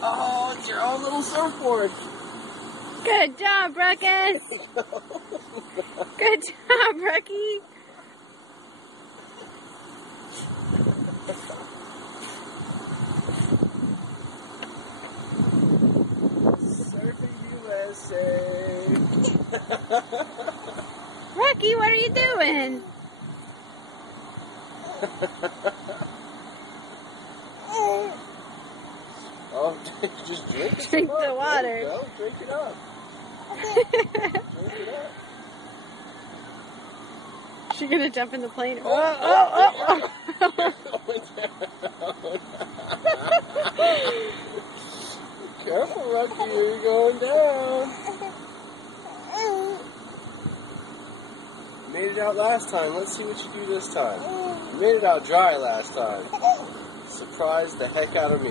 Oh, it's your own little surfboard. Good job, Ruckus. Good job, Rookie. Surfing USA. Rocky, what are you doing? Oh, just drink it. Drink the water. There you go. Drink it up. Drink it up. She gonna jump in the plane? Oh. Careful, Rocky, you're going down. You made it out last time. Let's see what you do this time. You made it out dry last time. Surprised the heck out of me.